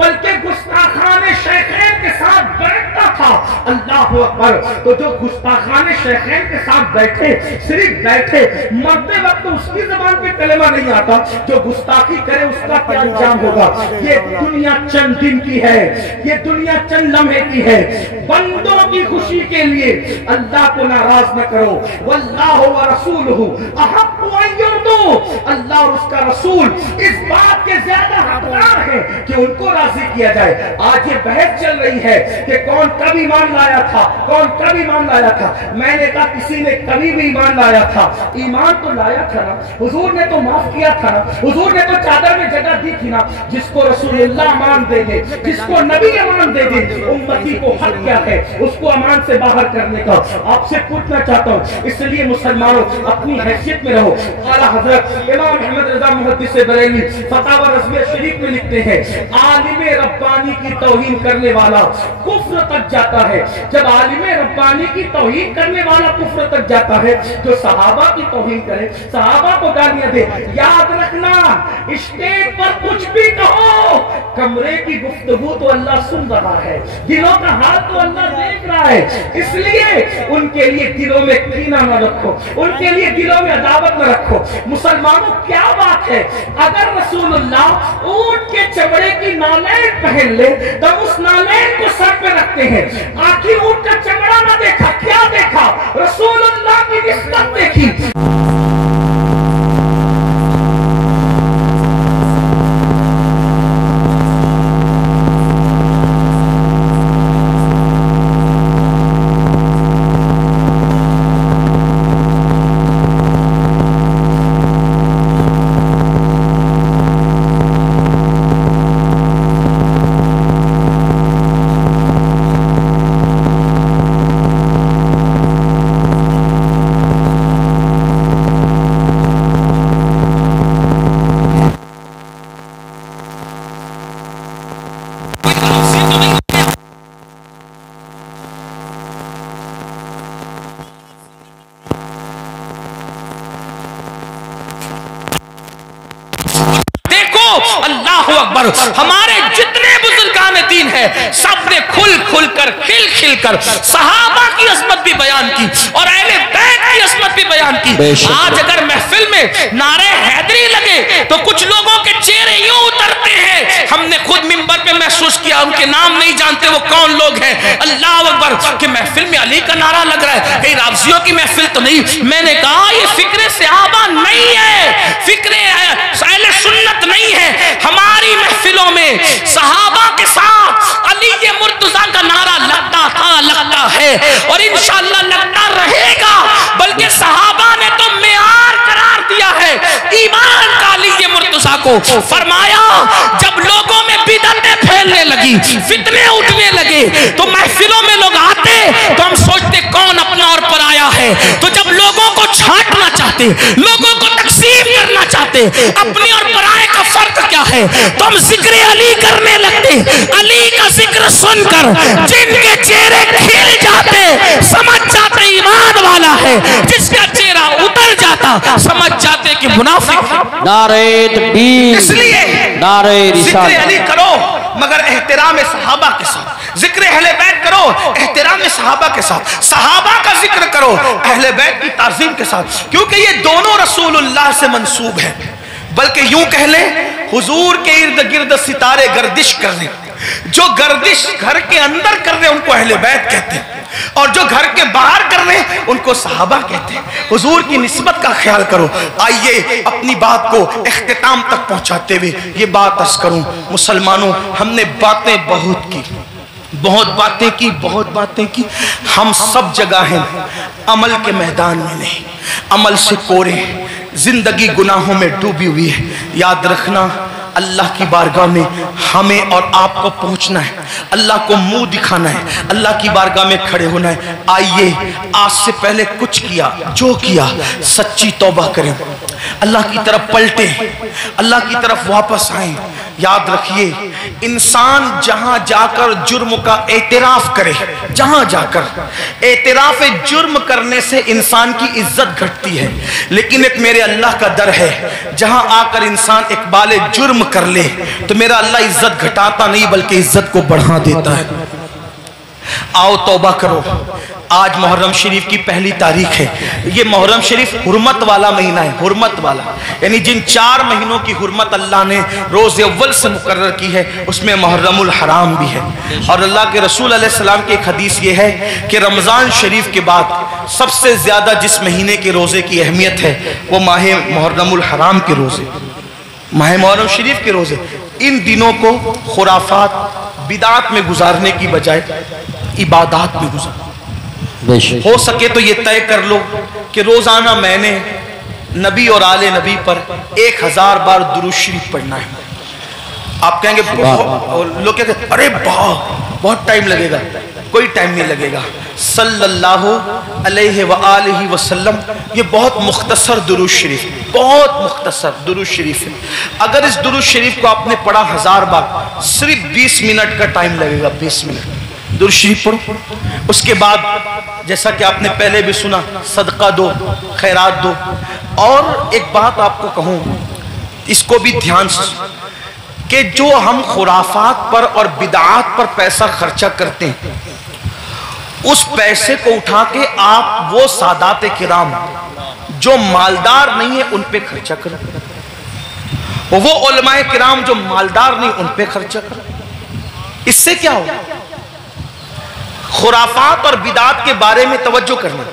बल्कि गुस्ताखाने शेखैन के साथ बैठता था। अल्लाह अकबर। तो जो गुस्ताखाने शेखैन के साथ बैठे, सिर्फ बैठे, मरते वक्त उसकी जबान पे कलमा नहीं आता, जो गुस्ताखी करे उसका क्या अंजाम होगा? ये दुनिया चंद दिन की है, ये दुनिया चंद लम्हे की है। बंदों की खुशी के लिए अल्लाह को नाराज न करो। वल्लाहु व रसूलुहु अहक्कु अन युर्दू, अल्लाह और उसका रसूल इस बात के ज्यादा हकदार है कि उनको राजी किया जाए। आज ये बहस चल रही है कि कौन कब ईमान लाया था, कौन कब ईमान लाया था। मैंने कहा किसी ने कभी भी ईमान लाया था, ईमान तो लाया था ना, हुजूर ने तो माफ किया था ना, हुजूर ने तो चादर में जगह दी थी ना। जिसको रसूलुल्लाह अमान दे दे, जिसको नबी अमान दे दे, उम्मती को हक क्या है उसको अमान से बाहर करने का। आपसे पूछना चाहता हूँ, इसलिए मुसलमानों अपनी हैसियत में रहो। आला हज़रत हजरत इमाम अहमद रजा मुहद्दिस बरेली फतावा रज़विया शरीफ में लिखते हैं, आलिम रब्बानी की तौहीन करने वाला कुफ्र तक जाता है। जब आलिम रब्बानी की तौहीन करने वाला कुफ्र तक जाता है, जो सहाबा की तौहीन करे, सहाबा को गालियां दे, याद रखना स्टेज पर कुछ भी कहो, कमरे की गुफ्तगू तो अल्लाह सुन रहा है, दिलों का हाल तो अल्लाह देख रहा है। इसलिए उनके लिए दिलों में कीना न रखो, उनके लिए दिलों में अदावत न रखो। मुसलमानों क्या बात है, अगर रसूलुल्लाह ऊंट के चमड़े की नालैन पहन ले तो उस नालैन को सर पे रखते हैं, आखिर ऊंट का चमड़ा ना देखा, क्या देखा? रसूलुल्लाह की निस्बत देखी। हमारे जितने बुजुर्गान दीन है सब ने खुल खुल कर खिल खिल कर सहाबा की अजमत भी बयान की और अहले बैत की अजमत भी बयान की। आज अगर महफिल में नारे हैदरी लगे तो कुछ लोगों के चेहरे यूं उतरते हैं, हमने खुद मिंबर पे महसूस किया, उनके नाम नहीं जानते वो कौन लोग हैं। अल्लाह अकबर कि महफिल में अली का नारा लग रहा है, कहीं राबजियों की महफिल तो नहीं। मैंने कहा ये फिक्रे सहाबा नहीं है, फिक्रे अहले सुन्नत नहीं है। हमारी महफिलों में सहाबा के साथ अली मुर्तजा का नारा लगता था, लगता है और इंशाअल्लाह लगता रहेगा। बल्कि सहाबा ने तो मेयार करार दिया है ईमान का अली मुर्तजा को। फरमाया जब लोगों में बिदअतें फैलने लगी, फितने उठने लगे तो महफिलों में लोग आते तो हम सोचते कौन अपना और पराया है। तो जब लोगों को छांटना चाहते, लोगों को तकसीम करना चाहते, अपने और पराये का फर्क क्या है, तो हम जिक्र अली करने लगते। अली का जिक्र सुनकर जिनके चेहरे खिल जाते समझ जाते ईमान वाला है, जिसका चेहरा उतर जाता समझ जाते कि मुनाफिक। नारे तकबीर, इसलिए नारे जिक्र रिसालत। अली करो मगर एहतराम सहाबा के साथ, जिक्र अहले बैत करो एहतराम सहाबा के साथ, सहाबा का जिक्र करो अहले बैत की ताज़ीम के साथ, क्योंकि ये दोनों रसूलुल्लाह से मंसूब है। बल्कि यूं कह ले हुजूर के इर्द गिर्द सितारे गर्दिश कर रहे, जो गर्दिश घर के अंदर कर रहे उनको अहले बैत कहते हैं और जो घर के बाहर कर रहे हैं उनको सहाबा कहते हैं। हुजूर की निस्बत का ख्याल करो। आइए अपनी बात को इख्तिताम तक पहुंचाते हुए ये बात अर्ज करूं, मुसलमानों हमने बातें बहुत की, बहुत बातें की, बहुत बातें की। हम सब जगह हैं, अमल के मैदान में नहीं, अमल से कोरे, जिंदगी गुनाहों में डूबी हुई है। याद रखना अल्लाह की बारगाह में हमें और आपको पहुंचना है, अल्लाह को मुंह दिखाना है, अल्लाह की बारगाह में खड़े होना है। आइए आज से पहले कुछ किया, जो किया सच्ची तौबा करें, अल्लाह की तरफ पलटे, अल्लाह की तरफ वापस आए। याद रखिए इंसान जहां जाकर जुर्म का एतराफ करे, जहां जाकर एतराफ जुर्म करने से इंसान की इज्जत घटती है, लेकिन एक मेरे अल्लाह का दर है जहां आकर इंसान इकबाल जुर्म कर ले तो मेरा अल्लाह इज्जत घटाता नहीं बल्कि इज्जत को बढ़ा देता है। आओ तौबा करो। आज मुहर्रम शरीफ की पहली तारीख है। ये मुहर्रम शरीफ हुर्मत वाला महीना है, हुर्मत वाला, यानी जिन 4 महीनों की हुर्मत अल्लाह ने रोज़ अव्वल से मुकर्रर की है उसमें मुहर्रमुल हराम भी है। और अल्लाह के रसूल अलैहि सलाम की एक हदीस ये है कि रमज़ान शरीफ के बाद सबसे ज़्यादा जिस महीने के रोज़े की अहमियत है वो माह मुहर्रमुल हराम के रोज़े, माह मुहर्रम शरीफ के रोज़े। इन दिनों को खुराफात बिदात में गुजारने की बजाय इबादात में गुजारो। हो सके तो ये तय कर लो कि रोजाना मैंने नबी और आले नबी पर 1000 बार दुरूद शरीफ पढ़ना है। आप कहेंगे लोग कहते अरे बहुत टाइम लगेगा, कोई टाइम नहीं लगेगा। सल्लल्लाहु अलैहि वआलिहि वसल्लम, ये बहुत मुख्तसर दुरूद शरीफ, बहुत मुख्तसर दुरूद शरीफ है। अगर इस दुरूद शरीफ को आपने पढ़ा 1000 बार, सिर्फ 20 मिनट का टाइम लगेगा, 20 मिनट दुरूद शरीफ पढ़ो। उसके बाद जैसा कि आपने पहले भी सुना, सदका दो, खैरात दो। और एक बात आपको कहूँ, इसको भी ध्यान से, कि जो हम खुराफात पर और बिदआत पर पैसा खर्चा करते हैं, उस पैसे को उठा के आप वो सादात किराम जो मालदार नहीं है उन पे खर्चा करो, वो उलमाए किराम जो मालदार नहीं उन पे खर्चा करो। इससे क्या होगा? खुराफात और बिदआत के बारे में तवज्जो करना।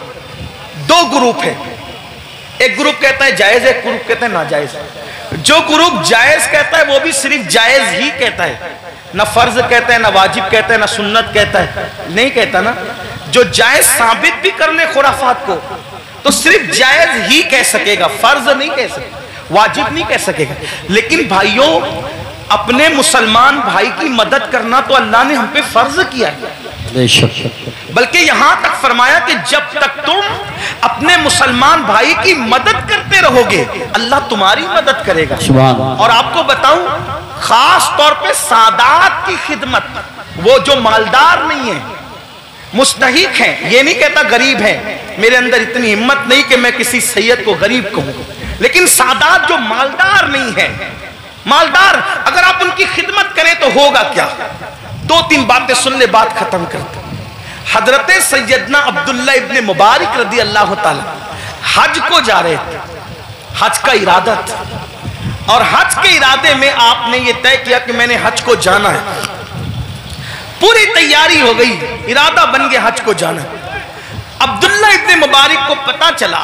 दो ग्रुप है, एक ग्रुप कहता है जायज है, एक ग्रुप कहता है नाजायज है। जो ग्रुप जायज कहता है वो भी सिर्फ जायज ही कहता है, ना फर्ज कहता है, ना वाजिब कहता है, ना सुन्नत कहता है, नहीं कहता ना। जो जायज साबित भी कर ले खुराफात को तो सिर्फ जायज ही कह सकेगा, फर्ज नहीं कह सकेगा, वाजिब नहीं कह सकेगा। लेकिन भाइयों, अपने मुसलमान भाई की मदद करना तो अल्लाह ने हम पे फर्ज किया है। बल्कि यहां तक फरमाया कि जब तक तुम अपने मुसलमान भाई की मदद करते रहोगे अल्लाह तुम्हारी मदद करेगा। और आपको बताऊं, खास तौर पे सादात की खिदमत, वो जो मालदार नहीं है, मुस्तहिक हैं, ये नहीं कहता गरीब है, मेरे अंदर इतनी हिम्मत नहीं कि मैं किसी सैयद को गरीब कहूं, लेकिन सादात जो मालदार नहीं है, मालदार अगर आप उनकी खिदमत करें तो होगा क्या? दो तीन बातें सुन ले, बात खत्म करते। हजरत सैयदना अब्दुल्ला इब्ने मुबारक रदी अल्लाह ताला हज को जा रहे थे, हज का इरादा था, और हज के इरादे में आपने ये तय किया कि मैंने हज को जाना है, पूरी तैयारी हो गई, इरादा बन गया हज को जाना। अब्दुल्ला इब्ने मुबारक को पता चला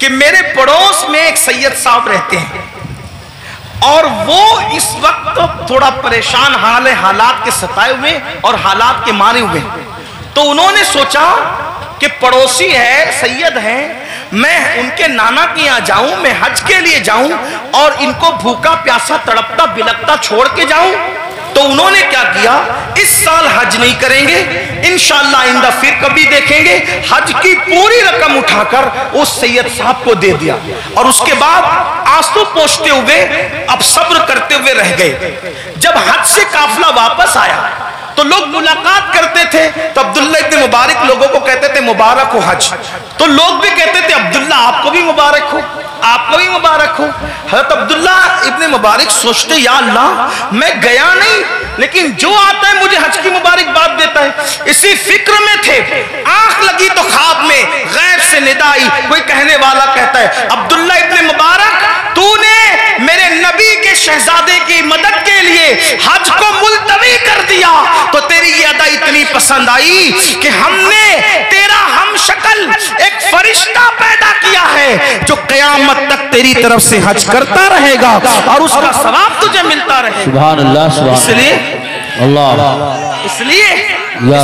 कि मेरे पड़ोस में एक सैयद साहब रहते हैं और वो इस वक्त थोड़ा परेशान हाल है, हालात के सताए हुए और हालात के मारे हुए। तो उन्होंने सोचा कि पड़ोसी है, सैयद है, मैं उनके नाना के यहाँ जाऊं, मैं हज के लिए जाऊं और इनको भूखा प्यासा तड़पता बिलकता छोड़ के जाऊं। तो उन्होंने क्या किया, इस साल हज नहीं करेंगे, इंशाअल्लाह आइंदा फिर कभी देखेंगे, हज की पूरी रकम उठाकर उस सैयद साहब को दे दिया। और उसके बाद आंसू पोंछते हुए, अब सब्र करते हुए रह गए। जब हज से काफिला वापस आया तो लोग मुलाकात करते थे, तो अब्दुल्ला इब्ने मुबारक लोगों को कहते थे मुबारक हो हज, तो लोग भी कहते थे अब्दुल्ला आपको भी मुबारक हो, आपको भी मुबारक हो। हज़रत अब्दुल्ला इब्ने मुबारक सोचते, या अल्लाह मैं गया नहीं, लेकिन जो आता है मुझे हज की मुबारकबाद देता है। इसी फिक्र में थे, आंख लगी तो ख्वाब में गैब से निदा आई, कोई कहने वाला कहता है अब्दुल्ला इब्ने मुबारक, तूने मेरे नबी के शहजादे की मदद के लिए हज को मुलतवी कर दिया, तो तेरी ये अदा इतनी पसंद आई कि हमने तेरा हम शक्ल एक फरिश्ता पैदा किया है जो क़यामत तक तेरी तरफ से हज करता रहेगा और उसका सवाब तुझे मिलता रहेगा। सुभान अल्लाह, सुभान इसलिए अल्लाह,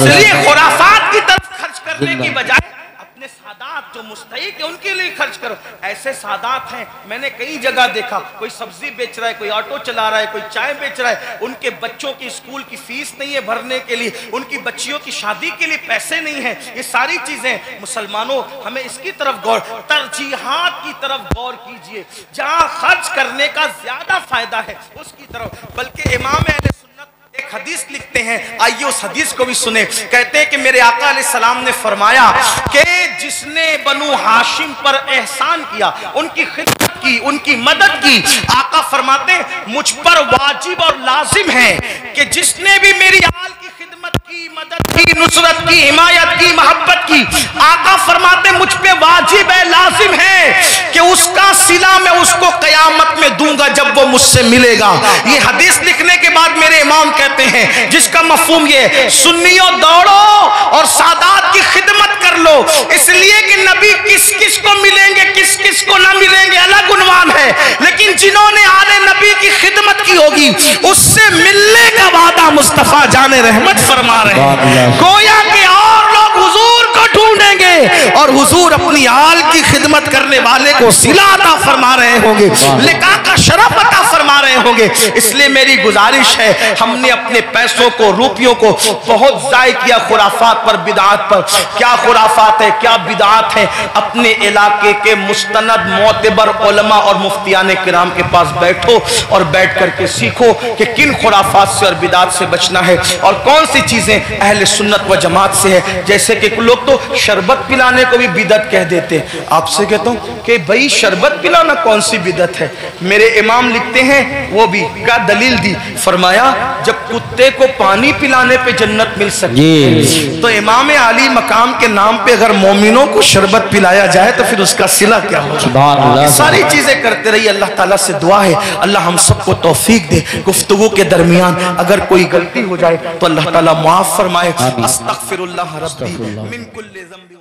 इसलिए खुराफात की तरफ खर्च करने की बजाय अपने सादात जो मुस्तहिक है उनके लिए खर्च करो। ऐसे सादात हैं, मैंने कई जगह देखा, कोई सब्जी बेच रहा है, कोई ऑटो चला रहा है, कोई चाय बेच रहा है, उनके बच्चों की स्कूल की फीस नहीं है भरने के लिए, उनकी बच्चियों की शादी के लिए पैसे नहीं है। ये सारी चीजें मुसलमानों, हमें इसकी तरफ गौर, तरजीहात की तरफ गौर कीजिए, जहां खर्च करने का ज्यादा फायदा है उसकी तरफ। बल्कि इमाम अहले सुन्नत एक हदीस लिखते हैं, आइए उस हदीस को भी सुने। कहते हैं कि मेरे आका अलैहिस्सलाम ने फरमाया कि जिसने बनु हाशिम पर एहसान किया, उनकी खिदमत की, उनकी मदद की, आका फरमाते मुझ पर वाजिब और लाजिम है कि जिसने भी मेरी आल की खिदमत की, मदद की, नुसरत की, हिमायत की, मोहब्बत की, आका फरमाते मुझ पे वाजिब है, लाजिम है कि उसका सिला मैं उसको कयामत में दूंगा जब वो मुझसे मिलेगा। ये हदीस लिखने के बाद मेरे इमाम कहते हैं जिसका मफहूम ये, सुन्नियों दौड़ो और सादात की खिदमत कर लो, इसलिए कि नबी किस किस को मिलेंगे, किस किस को ना मिलेंगे अलग उन्वान है, लेकिन जिन्होंने आले नबी की खिदमत की होगी उससे मिलने का वादा मुस्तफा जाने रहमत फरमा रहे हैं। गोया के और लोग हुजूर को ढूंढेंगे और हुजूर अपनी आल की खिदमत करने वाले को सिला अता फरमा रहे होंगे। लिका का शरफ अता फरमा रहे होंगे। इसलिए मेरी गुजारिश है, हमने अपने पैसों को, रुपयों को बहुत ज़ाय किया खुराफात पर, बिदात पर। क्या खुराफात है, क्या बिदात है? अपने इलाके के मुस्तनद मोतबर उलमा और मुफ्तियान किराम के पास बैठो और बैठ करके सीखो कि किन खुराफात से और बिदात से बचना है और कौन सी चीजें अहले सुन्नत व जमात से है। जैसे कि लोग तो शरबत पिलाने को भी बिदत कह देते हैं। आपसे कहता हूं कि भाई शरबत पिलाना कौन सी बिदत है? मेरे इमाम लिखते हैं, वो भी क्या दलील दी, फरमाया जब कुत्ते को पानी पिलाने पे जन्नत मिल सकती है, तो इमाम आली मकाम के नाम पे अगर मोमिनों को शरबत पिलाया जाए तो फिर उसका सिला क्या होगा? सारी चीजें करते रहिए। अल्लाह ताला से दुआ है, अल्लाह हम सबको तौफीक दे। गुफ्तगू के दरमियान अगर कोई गलती हो जाए तो अल्लाह ताला माफ फरमाए। अस्तगफिरुल्लाह रब्बी मिन कुल्ली ज़ंबि।